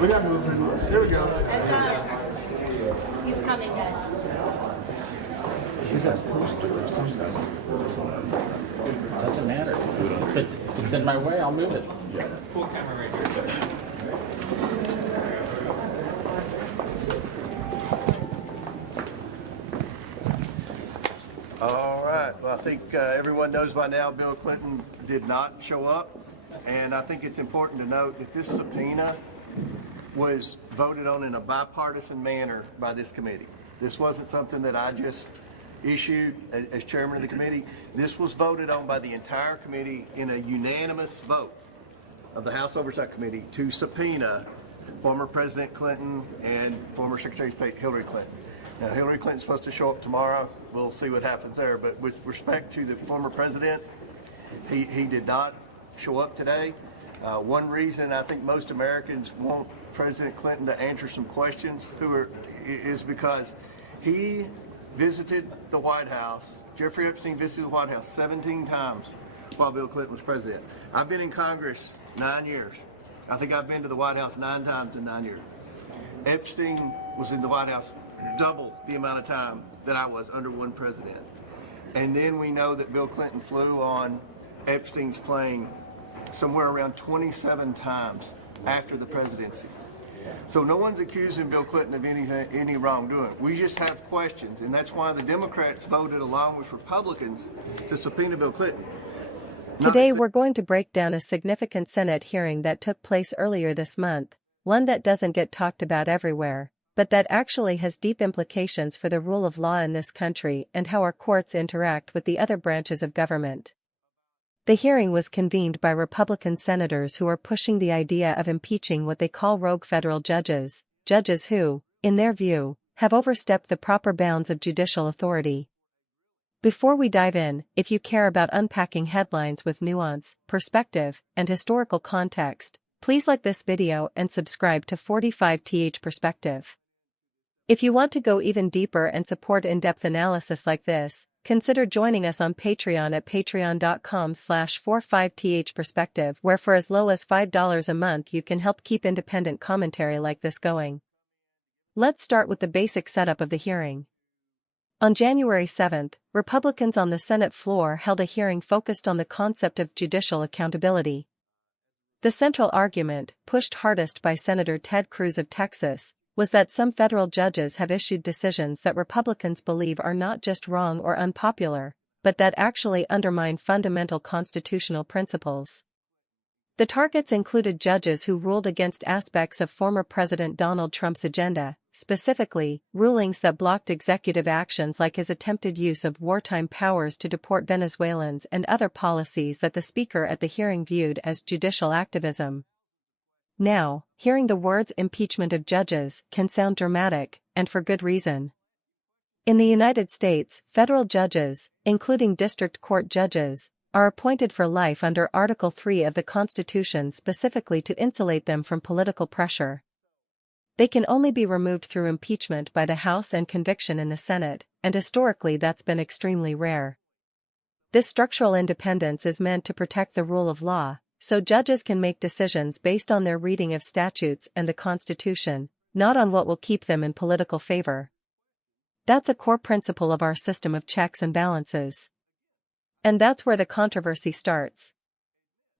We got movement. Here we go. That's he's coming, guys. We got a poster or something. Doesn't matter. If it's in my way, I'll move it. Full camera right here. All right. Well, I think everyone knows by now Bill Clinton did not show up. And I think it's important to note that this subpoena was voted on in a bipartisan manner by this committee. This wasn't something that I just issued as chairman of the committee. This was voted on by the entire committee in a unanimous vote of the House Oversight Committee to subpoena former President Clinton and former Secretary of State Hillary Clinton. Now, Hillary Clinton's supposed to show up tomorrow. We'll see what happens there. But with respect to the former president, he did not show up today. One reason I think most Americans want President Clinton to answer some questions is because he visited the White House. Jeffrey Epstein visited the White House 17 times while Bill Clinton was president. I've been in Congress 9 years. I think I've been to the White House 9 times in 9 years. Epstein was in the White House double the amount of time that I was under one president. And then we know that Bill Clinton flew on Epstein's plane somewhere around 27 times after the presidency. So no one's accusing Bill Clinton of any wrongdoing. We just have questions, and that's why the Democrats voted along with Republicans to subpoena Bill Clinton. Today we're going to break down a significant Senate hearing that took place earlier this month, one that doesn't get talked about everywhere, but that actually has deep implications for the rule of law in this country and how our courts interact with the other branches of government. The hearing was convened by Republican senators who are pushing the idea of impeaching what they call rogue federal judges, judges who, in their view, have overstepped the proper bounds of judicial authority. Before we dive in, if you care about unpacking headlines with nuance, perspective, and historical context, please like this video and subscribe to 45th Perspective. If you want to go even deeper and support in-depth analysis like this, consider joining us on Patreon at patreon.com/45th Perspective, where for as low as $5 a month you can help keep independent commentary like this going. Let's start with the basic setup of the hearing. On January 7th, Republicans on the Senate floor held a hearing focused on the concept of judicial accountability. The central argument, pushed hardest by Senator Ted Cruz of Texas, was that some federal judges have issued decisions that Republicans believe are not just wrong or unpopular, but that actually undermine fundamental constitutional principles. The targets included judges who ruled against aspects of former President Donald Trump's agenda, specifically, rulings that blocked executive actions like his attempted use of wartime powers to deport Venezuelans and other policies that the speaker at the hearing viewed as judicial activism. Now, hearing the words impeachment of judges can sound dramatic, and for good reason. In the United States, federal judges, including district court judges, are appointed for life under Article 3 of the Constitution specifically to insulate them from political pressure. They can only be removed through impeachment by the House and conviction in the Senate, and historically that's been extremely rare. This structural independence is meant to protect the rule of law, so judges can make decisions based on their reading of statutes and the Constitution, not on what will keep them in political favor. That's a core principle of our system of checks and balances. And that's where the controversy starts.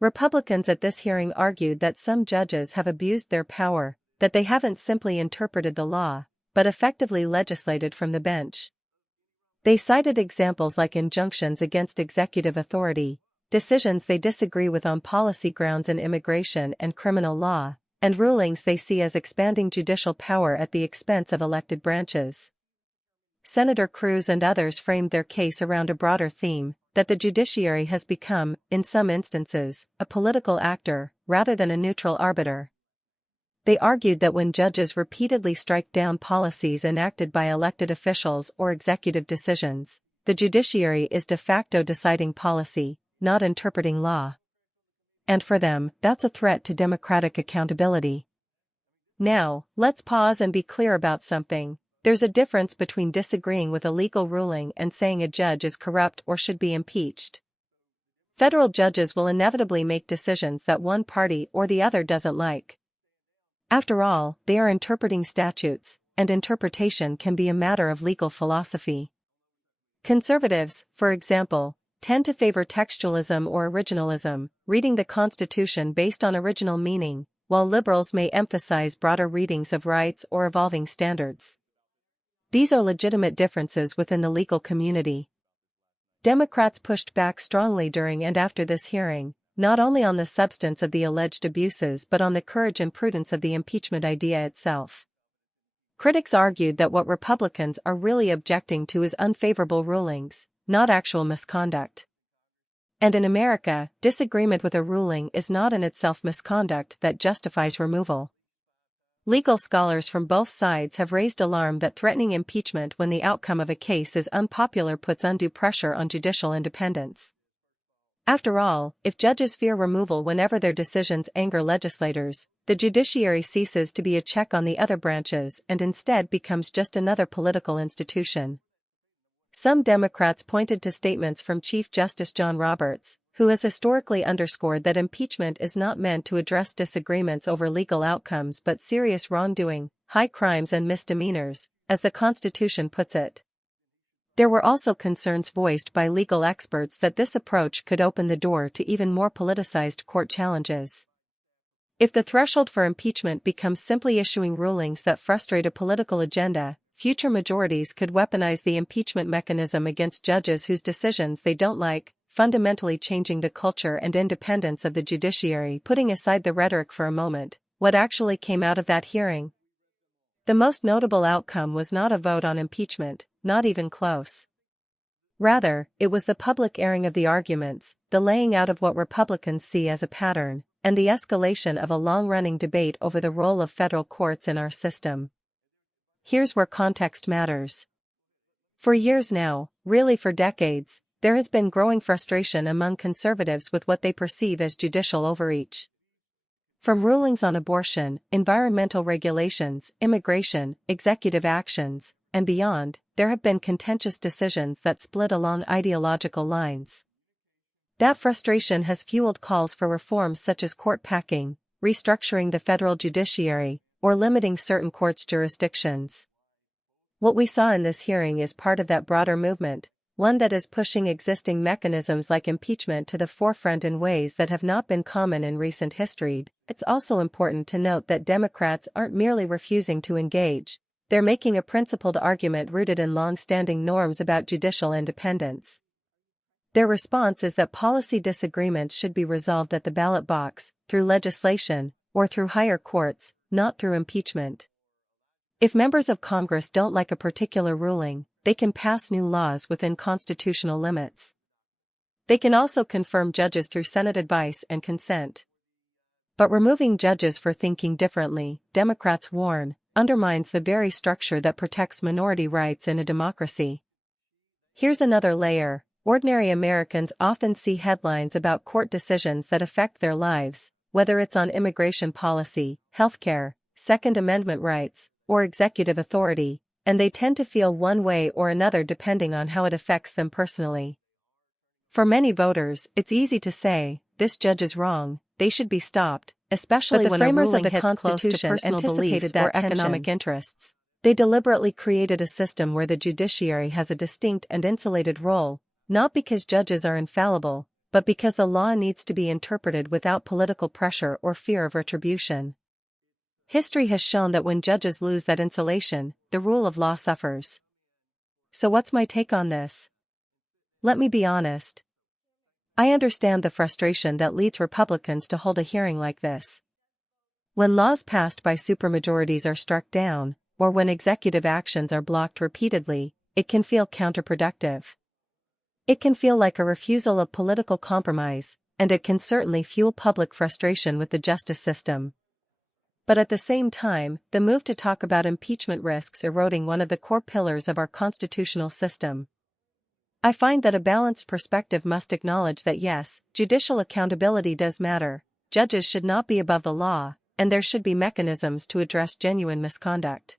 Republicans at this hearing argued that some judges have abused their power, that they haven't simply interpreted the law, but effectively legislated from the bench. They cited examples like injunctions against executive authority, decisions they disagree with on policy grounds in immigration and criminal law, and rulings they see as expanding judicial power at the expense of elected branches. Senator Cruz and others framed their case around a broader theme, that the judiciary has become, in some instances, a political actor, rather than a neutral arbiter. They argued that when judges repeatedly strike down policies enacted by elected officials or executive decisions, the judiciary is de facto deciding policy, not interpreting law. And for them, that's a threat to democratic accountability. Now, let's pause and be clear about something. There's a difference between disagreeing with a legal ruling and saying a judge is corrupt or should be impeached. Federal judges will inevitably make decisions that one party or the other doesn't like. After all, they are interpreting statutes, and interpretation can be a matter of legal philosophy. Conservatives, for example, tend to favor textualism or originalism, reading the Constitution based on original meaning, while liberals may emphasize broader readings of rights or evolving standards. These are legitimate differences within the legal community. Democrats pushed back strongly during and after this hearing, not only on the substance of the alleged abuses but on the courage and prudence of the impeachment idea itself. Critics argued that what Republicans are really objecting to is unfavorable rulings, not actual misconduct. And in America, disagreement with a ruling is not in itself misconduct that justifies removal. Legal scholars from both sides have raised alarm that threatening impeachment when the outcome of a case is unpopular puts undue pressure on judicial independence. After all, if judges fear removal whenever their decisions anger legislators, the judiciary ceases to be a check on the other branches and instead becomes just another political institution. Some Democrats pointed to statements from Chief Justice John Roberts, who has historically underscored that impeachment is not meant to address disagreements over legal outcomes but serious wrongdoing, high crimes and misdemeanors, as the Constitution puts it. There were also concerns voiced by legal experts that this approach could open the door to even more politicized court challenges. If the threshold for impeachment becomes simply issuing rulings that frustrate a political agenda, future majorities could weaponize the impeachment mechanism against judges whose decisions they don't like, fundamentally changing the culture and independence of the judiciary. Putting aside the rhetoric for a moment, what actually came out of that hearing? The most notable outcome was not a vote on impeachment, not even close. Rather, it was the public airing of the arguments, the laying out of what Republicans see as a pattern, and the escalation of a long-running debate over the role of federal courts in our system. Here's where context matters. For years now, really for decades, there has been growing frustration among conservatives with what they perceive as judicial overreach. From rulings on abortion, environmental regulations, immigration, executive actions, and beyond, there have been contentious decisions that split along ideological lines. That frustration has fueled calls for reforms such as court packing, restructuring the federal judiciary, or limiting certain courts' jurisdictions. What we saw in this hearing is part of that broader movement, one that is pushing existing mechanisms like impeachment to the forefront in ways that have not been common in recent history. It's also important to note that Democrats aren't merely refusing to engage, they're making a principled argument rooted in long-standing norms about judicial independence. Their response is that policy disagreements should be resolved at the ballot box, through legislation, or through higher courts, not through impeachment. If members of Congress don't like a particular ruling, they can pass new laws within constitutional limits. They can also confirm judges through Senate advice and consent. But removing judges for thinking differently, Democrats warn, undermines the very structure that protects minority rights in a democracy. Here's another layer. Ordinary Americans often see headlines about court decisions that affect their lives, whether it's on immigration policy, healthcare, Second Amendment rights, or executive authority, and they tend to feel one way or another depending on how it affects them personally. For many voters, it's easy to say, this judge is wrong, they should be stopped, especially when a ruling hits close to personal beliefs or economic interests. They deliberately created a system where the judiciary has a distinct and insulated role, not because judges are infallible, but because the law needs to be interpreted without political pressure or fear of retribution. History has shown that when judges lose that insulation, the rule of law suffers. So what's my take on this? Let me be honest. I understand the frustration that leads Republicans to hold a hearing like this. When laws passed by supermajorities are struck down, or when executive actions are blocked repeatedly, it can feel counterproductive. It can feel like a refusal of political compromise, and it can certainly fuel public frustration with the justice system. But at the same time, the move to talk about impeachment risks eroding one of the core pillars of our constitutional system. I find that a balanced perspective must acknowledge that yes, judicial accountability does matter, judges should not be above the law, and there should be mechanisms to address genuine misconduct.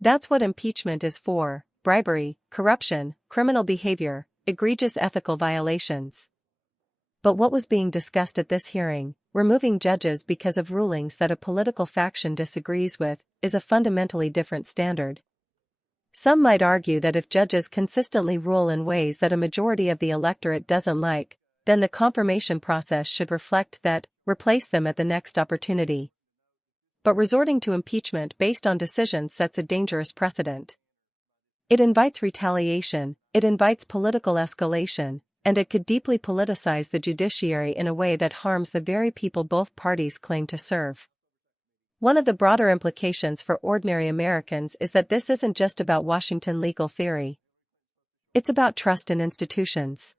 That's what impeachment is for: bribery, corruption, criminal behavior, egregious ethical violations. But what was being discussed at this hearing, removing judges because of rulings that a political faction disagrees with, is a fundamentally different standard. Some might argue that if judges consistently rule in ways that a majority of the electorate doesn't like, then the confirmation process should reflect that, replace them at the next opportunity. But resorting to impeachment based on decisions sets a dangerous precedent. It invites retaliation, it invites political escalation, and it could deeply politicize the judiciary in a way that harms the very people both parties claim to serve. One of the broader implications for ordinary Americans is that this isn't just about Washington legal theory. It's about trust in institutions.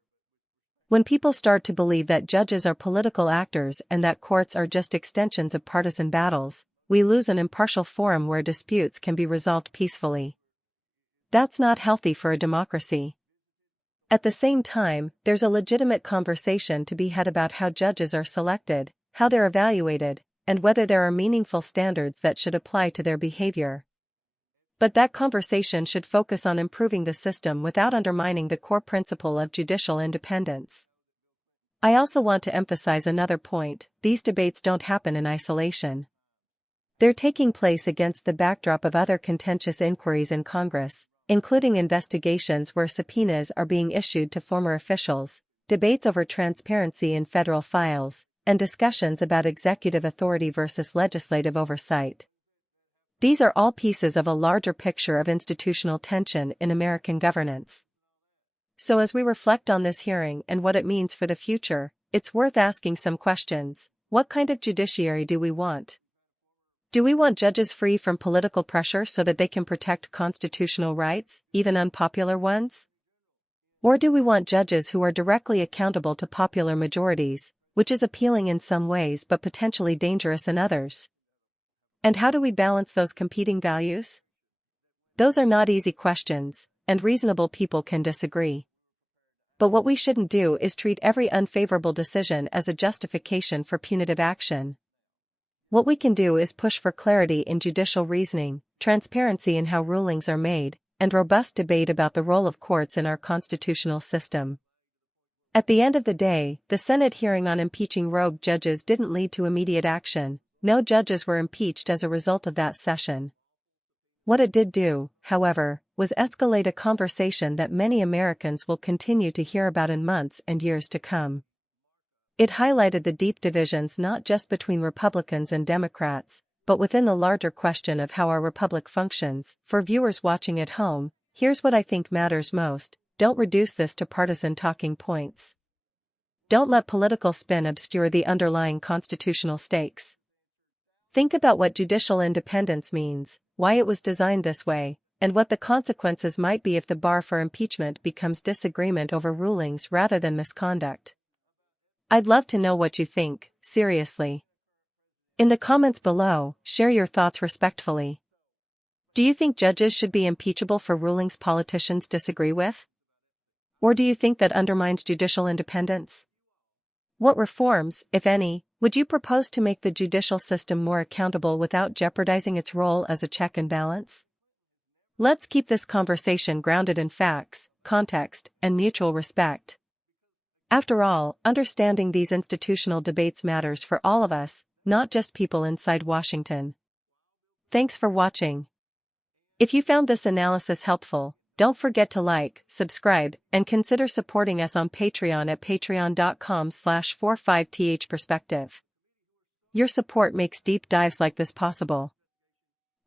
When people start to believe that judges are political actors and that courts are just extensions of partisan battles, we lose an impartial forum where disputes can be resolved peacefully. That's not healthy for a democracy. At the same time, there's a legitimate conversation to be had about how judges are selected, how they're evaluated, and whether there are meaningful standards that should apply to their behavior. But that conversation should focus on improving the system without undermining the core principle of judicial independence. I also want to emphasize another point: these debates don't happen in isolation. They're taking place against the backdrop of other contentious inquiries in Congress, including investigations where subpoenas are being issued to former officials, debates over transparency in federal files, and discussions about executive authority versus legislative oversight. These are all pieces of a larger picture of institutional tension in American governance. So as we reflect on this hearing and what it means for the future, it's worth asking some questions. What kind of judiciary do we want? Do we want judges free from political pressure so that they can protect constitutional rights, even unpopular ones? Or do we want judges who are directly accountable to popular majorities, which is appealing in some ways but potentially dangerous in others? And how do we balance those competing values? Those are not easy questions, and reasonable people can disagree. But what we shouldn't do is treat every unfavorable decision as a justification for punitive action. What we can do is push for clarity in judicial reasoning, transparency in how rulings are made, and robust debate about the role of courts in our constitutional system. At the end of the day, the Senate hearing on impeaching rogue judges didn't lead to immediate action. No judges were impeached as a result of that session. What it did do, however, was escalate a conversation that many Americans will continue to hear about in months and years to come. It highlighted the deep divisions not just between Republicans and Democrats, but within the larger question of how our republic functions. For viewers watching at home, here's what I think matters most: don't reduce this to partisan talking points. Don't let political spin obscure the underlying constitutional stakes. Think about what judicial independence means, why it was designed this way, and what the consequences might be if the bar for impeachment becomes disagreement over rulings rather than misconduct. I'd love to know what you think, seriously. In the comments below, share your thoughts respectfully. Do you think judges should be impeachable for rulings politicians disagree with? Or do you think that undermines judicial independence? What reforms, if any, would you propose to make the judicial system more accountable without jeopardizing its role as a check and balance? Let's keep this conversation grounded in facts, context, and mutual respect. After all, understanding these institutional debates matters for all of us, not just people inside Washington. Thanks for watching. If you found this analysis helpful, don't forget to like, subscribe, and consider supporting us on Patreon at patreon.com/45thperspective. Your support makes deep dives like this possible.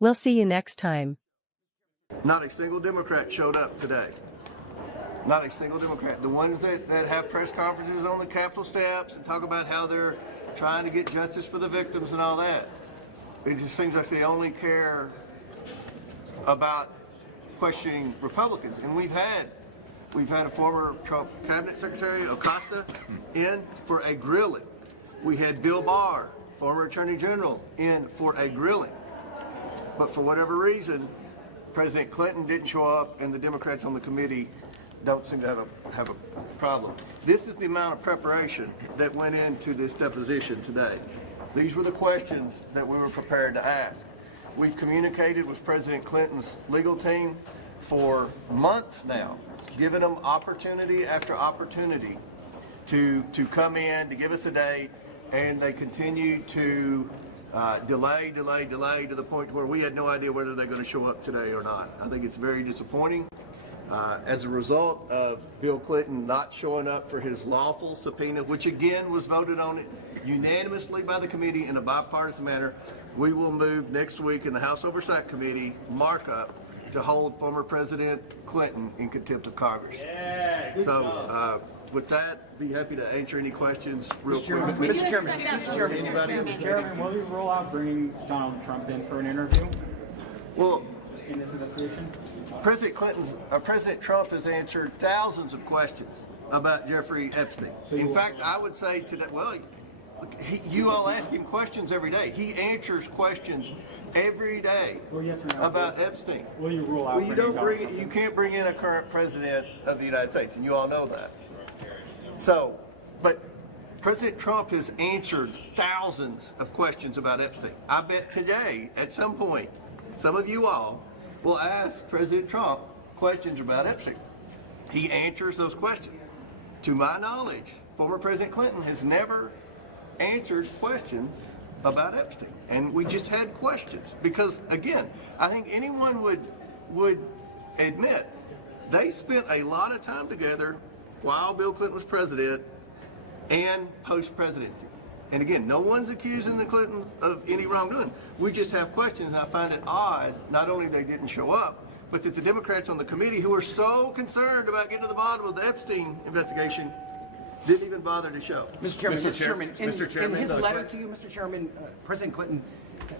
We'll see you next time. Not a single Democrat showed up today. Not a single Democrat. The ones that have press conferences on the Capitol steps and talk about how they're trying to get justice for the victims and all that. It just seems like they only care about questioning Republicans. And we've had a former Trump cabinet secretary, Acosta, in for a grilling. We had Bill Barr, former attorney general, in for a grilling. But for whatever reason, President Clinton didn't show up, and the Democrats on the committee don't seem to have a problem. This is the amount of preparation that went into this deposition today. These were the questions that we were prepared to ask. We've communicated with President Clinton's legal team for months now, giving them opportunity after opportunity to come in, to give us a date, and they continue to delay to the point where we had no idea whether they're going to show up today or not. I think it's very disappointing. As a result of Bill Clinton not showing up for his lawful subpoena, which again was voted on unanimously by the committee in a bipartisan manner, we will move next week in the House Oversight Committee markup to hold former President Clinton in contempt of Congress. So with that, be happy to answer any questions real quick. Mr. Chairman, Anybody? Mr. Chairman, will you roll out bringing Donald Trump in for an interview Well, in this investigation? President Trump has answered thousands of questions about Jeffrey Epstein. In fact, I would say today, well, you all ask him questions every day. He answers questions every day about Epstein. Will you rule out? Well, you can't bring in a current president of the United States, and you all know that. So, but President Trump has answered thousands of questions about Epstein. I bet today, at some point, some of you all will ask President Trump questions about Epstein. He answers those questions. To my knowledge, former President Clinton has never answered questions about Epstein. And we just had questions because, again, I think anyone would admit they spent a lot of time together while Bill Clinton was president and post-presidency. And again, no one's accusing the Clintons of any wrongdoing. We just have questions, and I find it odd not only they didn't show up, but that the Democrats on the committee who are so concerned about getting to the bottom of the Epstein investigation didn't even bother to show. Mr. Chairman, in his letter to you, Mr. Chairman, President Clinton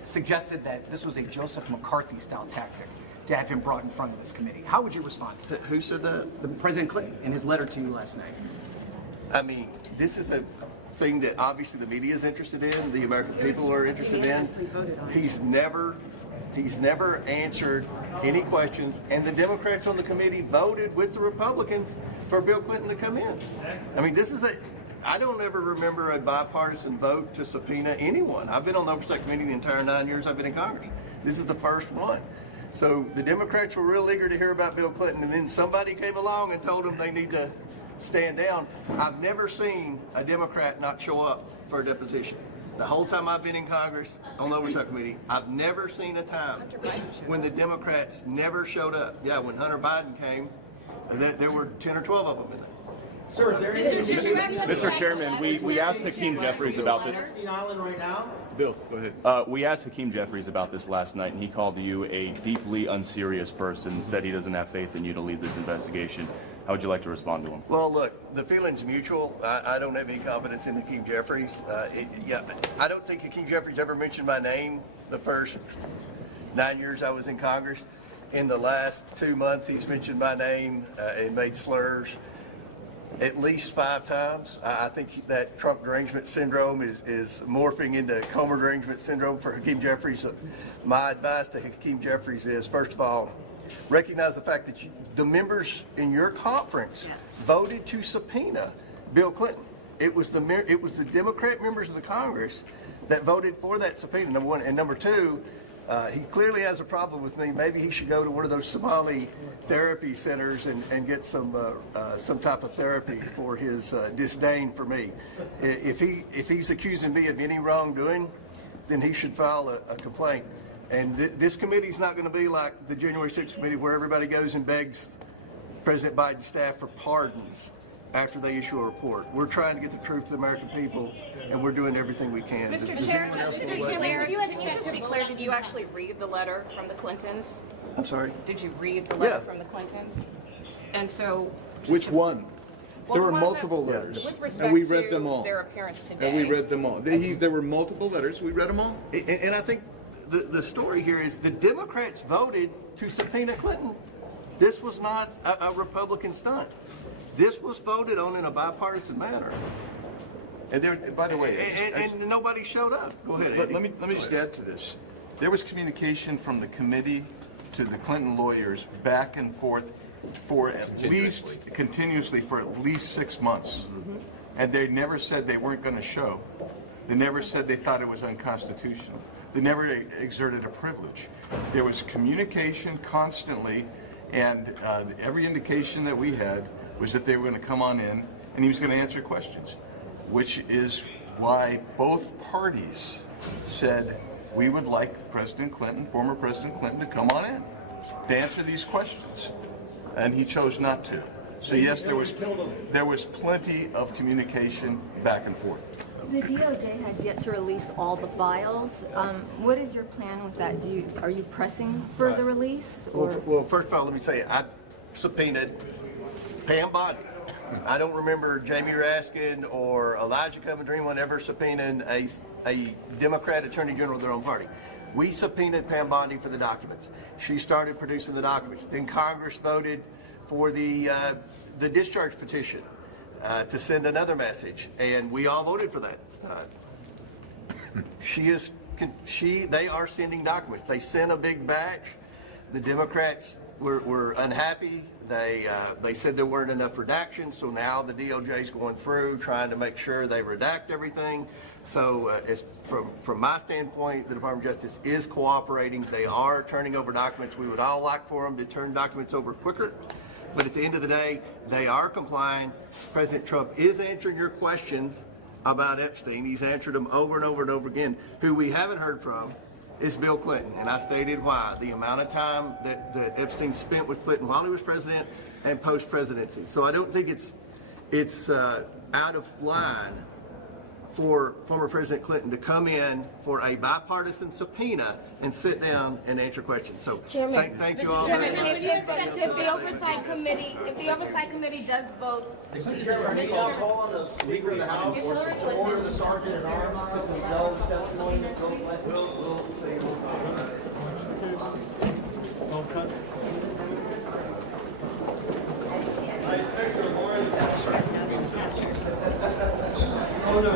suggested that this was a Joseph McCarthy-style tactic to have him brought in front of this committee. How would you respond? Who said that? President Clinton, in his letter to you last night. I mean, this is a thing that obviously the media is interested in, the American people are interested in. He's never answered any questions, and the Democrats on the committee voted with the Republicans for Bill Clinton to come in. I mean, I don't ever remember a bipartisan vote to subpoena anyone. I've been on the Oversight Committee the entire 9 years I've been in Congress. This is the first one. So the Democrats were real eager to hear about Bill Clinton, and then somebody came along and told them they need to stand down. I've never seen a Democrat not show up for a deposition. The whole time I've been in Congress on the Oversight Committee, I've never seen a time when the Democrats never showed up. Yeah, when Hunter Biden came, there were 10 or 12 of them in there. Sir, is there Mr. Chairman, we asked Hakeem Jeffries about this. Bill, go ahead. We asked Hakeem Jeffries about this last night, and he called you a deeply unserious person, said he doesn't have faith in you to lead this investigation. How would you like to respond to him? Well, look, the feeling's mutual. I don't have any confidence in Hakeem Jeffries. I don't think Hakeem Jeffries ever mentioned my name the first 9 years I was in Congress. In the last 2 months, he's mentioned my name and made slurs at least 5 times. I think that Trump derangement syndrome is morphing into Comer derangement syndrome for Hakeem Jeffries. My advice to Hakeem Jeffries is, first of all, recognize the fact that the members in your conference voted to subpoena Bill Clinton. It was the Democrat members of the Congress that voted for that subpoena, number one. And number two, he clearly has a problem with me. Maybe he should go to one of those Somali therapy centers and get some type of therapy for his disdain for me. If he's accusing me of any wrongdoing, then he should file a complaint. And this committee's not going to be like the January 6th committee where everybody goes and begs President Biden's staff for pardons after they issue a report. We're trying to get the truth to the American people, and we're doing everything we can. Mr. Chair, just to be clear, did you actually read the letter from the Clintons? I'm sorry? Did you read the letter from the Clintons? And so... Which one? Well, There were multiple letters, with respect and we read to them all. their appearance today. And we read them all. There were multiple letters. We read them all. And I think the story here is the Democrats voted to subpoena Clinton. This was not a Republican stunt. This was voted on in a bipartisan manner. And there, by the way, and nobody showed up. Go ahead, Andy. let me just add to this. There was communication from the committee to the Clinton lawyers back and forth for continuously for at least 6 months. And they never said they weren't going to show. They never said they thought it was unconstitutional. They never exerted a privilege. There was communication constantly, and every indication that we had was that they were going to come on in and he was going to answer questions, which is why both parties said we would like President Clinton, former President Clinton, to come on in to answer these questions, and he chose not to. So yes, there was plenty of communication back and forth. The DOJ has yet to release all the files. What is your plan with that? Are you pressing for the release? Or? Well, first of all, let me say I subpoenaed Pam Bondi. I don't remember Jamie Raskin or Elijah Cummings or anyone ever subpoenaing a Democrat Attorney General of their own party. We subpoenaed Pam Bondi for the documents. She started producing the documents. Then Congress voted for the discharge petition to send another message, and we all voted for that. They are sending documents. They sent a big batch. The Democrats were unhappy. They said there weren't enough redactions, so now the DOJ is going through trying to make sure they redact everything. So from my standpoint, the Department of Justice is cooperating. They are turning over documents. We would all like for them to turn documents over quicker. But at the end of the day, they are complying. President Trump is answering your questions about Epstein. He's answered them over and over and over again. Who we haven't heard from is Bill Clinton, and I stated why. The amount of time that Epstein spent with Clinton while he was president and post-presidency. So I don't think it's out of line for former President Clinton to come in for a bipartisan subpoena and sit down and answer questions. So thank you all. Chairman, if the oversight committee does vote, Mr. Chairman, can you now call on the Speaker of the House to order the Sergeant at Arms to compel testimony? Nice picture, Lawrence. Oh no.